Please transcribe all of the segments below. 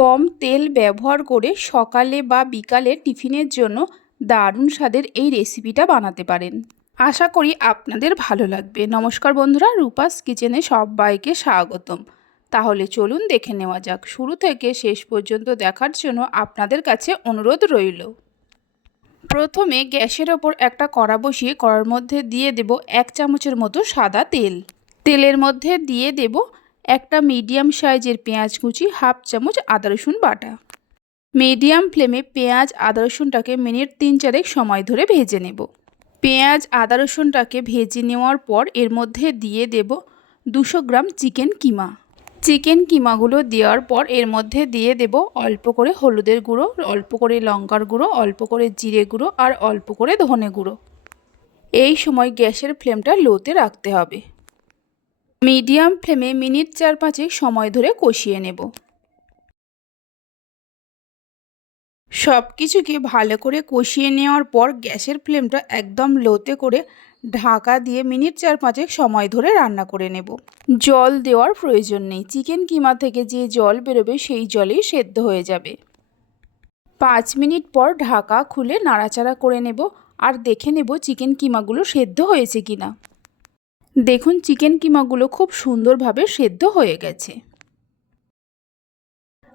কম তেল ব্যবহার করে সকালে বা বিকালে টিফিনের জন্য দারুণ স্বাদের এই রেসিপিটা বানাতে পারেন। আশা করি আপনাদের ভালো লাগবে। নমস্কার বন্ধুরা, রূপাস কিচেনে সবাইকে স্বাগতম। তাহলে চলুন দেখে নেওয়া যাক। শুরু থেকে শেষ পর্যন্ত দেখার জন্য আপনাদের কাছে অনুরোধ রইল। প্রথমে গ্যাসের ওপর একটা কড়া বসিয়ে কড়ার মধ্যে দিয়ে দেব এক চামচের মতো সাদা তেল। তেলের মধ্যে দিয়ে দেব একটা মিডিয়াম সাইজের পেঁয়াজ কুচি, হাফ চামচ আদা রসুন বাটা। মিডিয়াম ফ্লেমে পেঁয়াজ, আদা রসুনটাকে মিনিট তিন চারেক সময় ধরে ভেজে নেব। পেঁয়াজ, আদা রসুনটাকে ভেজে নেওয়ার পর এর মধ্যে দিয়ে দেব দুশো গ্রাম চিকেন কিমা। চিকেন কিমাগুলো দেওয়ার পর এর মধ্যে দিয়ে দেব অল্প করে হলুদের গুঁড়ো, অল্প করে লঙ্কার গুঁড়ো, অল্প করে জিরে গুঁড়ো আর অল্প করে ধনে গুঁড়ো। এই সময় গ্যাসের ফ্লেমটা লোতে রাখতে হবে। মিডিয়াম ফ্লেমে মিনিট চার পাঁচেক সময় ধরে কষিয়ে নেব। সব কিছুকে ভালো করে কষিয়ে নেওয়ার পর গ্যাসের ফ্লেমটা একদম লোতে করে ঢাকা দিয়ে মিনিট চার পাঁচেক সময় ধরে রান্না করে নেব। জল দেওয়ার প্রয়োজন নেই। চিকেন কিমা থেকে যে জল বেরোবে সেই জলেই সেদ্ধ হয়ে যাবে। পাঁচ মিনিট পর ঢাকা খুলে নাড়াচাড়া করে নেব আর দেখে নেব চিকেন কিমাগুলো সেদ্ধ হয়েছে কিনা। দেখুন চিকেন কিমাগুলো খুব সুন্দরভাবে সেদ্ধ হয়ে গেছে।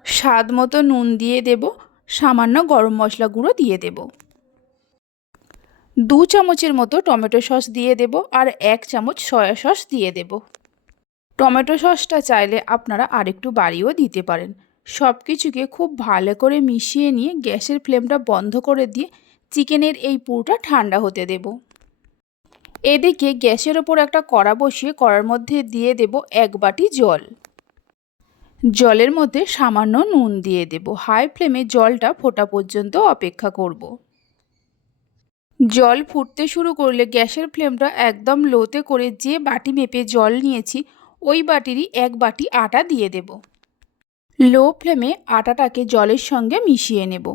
স্বাদ মতো নুন দিয়ে দেব, সামান্য গরম মশলা গুঁড়ো দিয়ে দেব। দু চামচের মতো টমেটো সস দিয়ে দেব আর এক চামচ সয়া সস দিয়ে দেব। টমেটো সসটা চাইলে আপনারা আরেকটু বাড়িয়েও দিতে পারেন। সব কিছুকে খুব ভালো করে মিশিয়ে নিয়ে গ্যাসের ফ্লেমটা বন্ধ করে দিয়ে চিকেনের এই পুরোটা ঠান্ডা হতে দেব। এদিকে গ্যাসের ওপর একটা কড়া বসিয়ে কড়ার মধ্যে দিয়ে দেব এক বাটি জল। জলের মধ্যে সামান্য নুন দিয়ে দেব। হাই ফ্লেমে জলটা ফোটা পর্যন্ত অপেক্ষা করব। জল ফুটতে শুরু করলে গ্যাসের ফ্লেমটা একদম লোতে করে যে বাটি মেপে জল নিয়েছি, ওই বাটিরই এক বাটি আটা দিয়ে দেব। লো ফ্লেমে আটাটাকে জলের সঙ্গে মিশিয়ে নেব।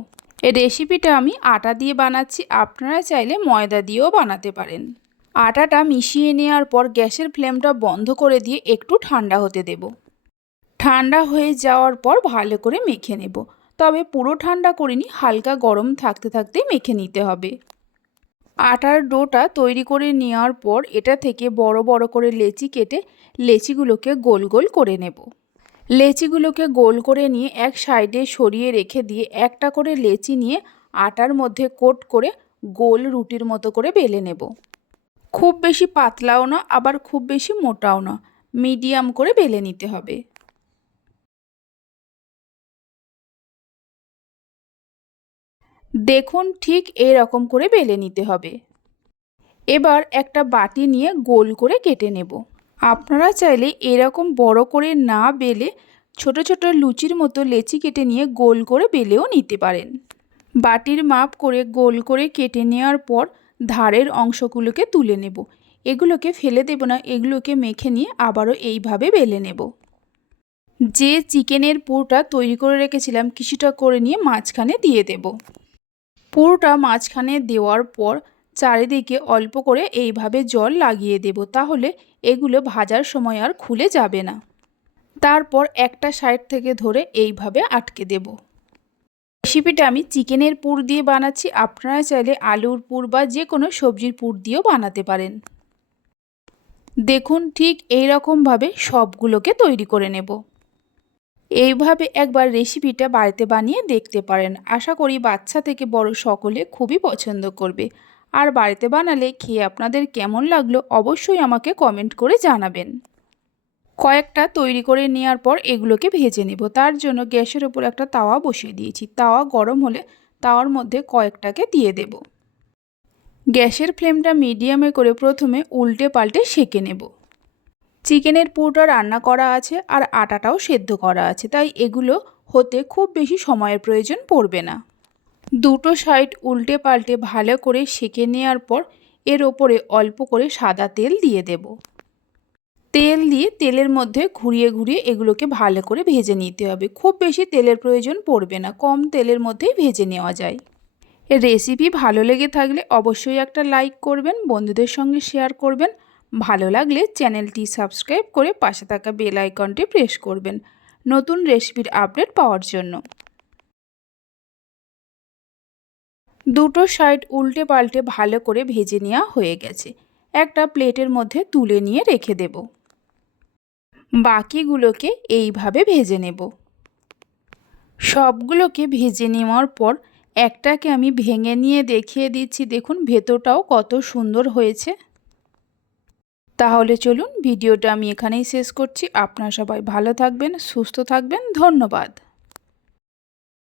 রেসিপিটা আমি আটা দিয়ে বানাচ্ছি। আপনারা চাইলে ময়দা দিয়েও বানাতে পারেন। আটাটা মিশিয়ে নেওয়ার পর গ্যাসের ফ্লেমটা বন্ধ করে দিয়ে একটু ঠান্ডা হতে দেব। ঠান্ডা হয়ে যাওয়ার পর ভালো করে মেখে নেব। তবে পুরো ঠান্ডা করিনি, হালকা গরম থাকতে থাকতেই মেখে নিতে হবে। আটার ডোটা তৈরি করে নেওয়ার পর এটা থেকে বড় বড় করে লেচি কেটে লেচিগুলোকে গোল গোল করে নেব। লেচিগুলোকে গোল করে নিয়ে এক সাইডে সরিয়ে রেখে দিয়ে একটা করে লেচি নিয়ে আটার মধ্যে কোট করে গোল রুটির মতো করে বেলে নেব। খুব বেশি পাতলাও না, আবার খুব বেশি মোটাও না। মিডিয়াম করে বেলে নিতে হবে। দেখুন ঠিক এরকম করে বেলে নিতে হবে। এবার একটা বাটি নিয়ে গোল করে কেটে নেব। আপনারা চাইলে এরকম বড় করে না বেলে ছোট ছোট লুচির মতো লেচি কেটে নিয়ে গোল করে বেলেও নিতে পারেন। বাটির মাপ করে গোল করে কেটে নেওয়ার পর ধারের অংশগুলোকে তুলে নেব। এগুলোকে ফেলে দেব না, এগুলোকে মেখে নিয়ে আবারও এইভাবে বেলে নেব। যে চিকেনের পুরটা তৈরি করে রেখেছিলাম, কিছুটা করে নিয়ে মাঝখানে দিয়ে দেব। পুরোটা মাঝখানে দেওয়ার পর চারিদিকে অল্প করে এইভাবে জল লাগিয়ে দেব, তাহলে এগুলো ভাজার সময় আর খুলে যাবে না। তারপর একটা সাইড থেকে ধরে এইভাবে আটকে দেব। রেসিপিটা আমি চিকেনের পুর দিয়ে বানাচ্ছি। আপনারা চাইলে আলুর পুর বা যে কোনো সবজির পুর দিয়েও বানাতে পারেন। দেখুন, ঠিক এই রকমভাবে সবগুলোকে তৈরি করে নেব। এইভাবে একবার রেসিপিটা বাড়িতে বানিয়ে দেখতে পারেন। আশা করি বাচ্চা থেকে বড় সকলে খুবই পছন্দ করবে। আর বাড়িতে বানালে খেয়ে আপনাদের কেমন লাগল অবশ্যই আমাকে কমেন্ট করে জানাবেন। কয়েকটা তৈরি করে নেওয়ার পর এগুলোকে ভেজে নেব। তার জন্য গ্যাসের ওপর একটা তাওয়া বসিয়ে দিয়েছি। তাওয়া গরম হলে তাওয়ার মধ্যে কয়েকটাকে দিয়ে দেব। গ্যাসের ফ্লেমটা মিডিয়ামে করে প্রথমে উল্টে পাল্টে সেঁকে নেব। চিকেনের পুরোটা রান্না করা আছে আর আটাটাও সেদ্ধ করা আছে, তাই এগুলো হতে খুব বেশি সময়ের প্রয়োজন পড়বে না। দুটো সাইড উল্টে পাল্টে ভালো করে সেঁকে নেওয়ার পর এর ওপরে অল্প করে সাদা তেল দিয়ে দেব। তেল দিয়ে তেলের মধ্যে ঘুরিয়ে ঘুরিয়ে এগুলোকে ভালো করে ভেজে নিতে হবে। খুব বেশি তেলের প্রয়োজন পড়বে না, কম তেলের মধ্যেই ভেজে নেওয়া যায়। রেসিপি ভালো লেগে থাকলে অবশ্যই একটা লাইক করবেন, বন্ধুদের সঙ্গে শেয়ার করবেন। ভালো লাগলে চ্যানেলটি সাবস্ক্রাইব করে পাশে থাকা বেল আইকনটি প্রেস করবেন, নতুন রেসিপির আপডেট পাওয়ার জন্য। দুটো সাইড উল্টে পাল্টে ভালো করে ভেজে নেওয়া হয়ে গেছে। একটা প্লেটের মধ্যে তুলে নিয়ে রেখে দেব। বাকিগুলোকে এইভাবে ভেজে নেব। সবগুলোকে ভেজে নেওয়ার পর একটাকে আমি ভেঙে নিয়ে দেখিয়ে দিচ্ছি। দেখুন, ভেতরটাও কত সুন্দর হয়েছে। তাহলে চলুন, ভিডিওটা আমি এখানেই শেষ করছি। আপনারা সবাই ভালো থাকবেন, সুস্থ থাকবেন। ধন্যবাদ।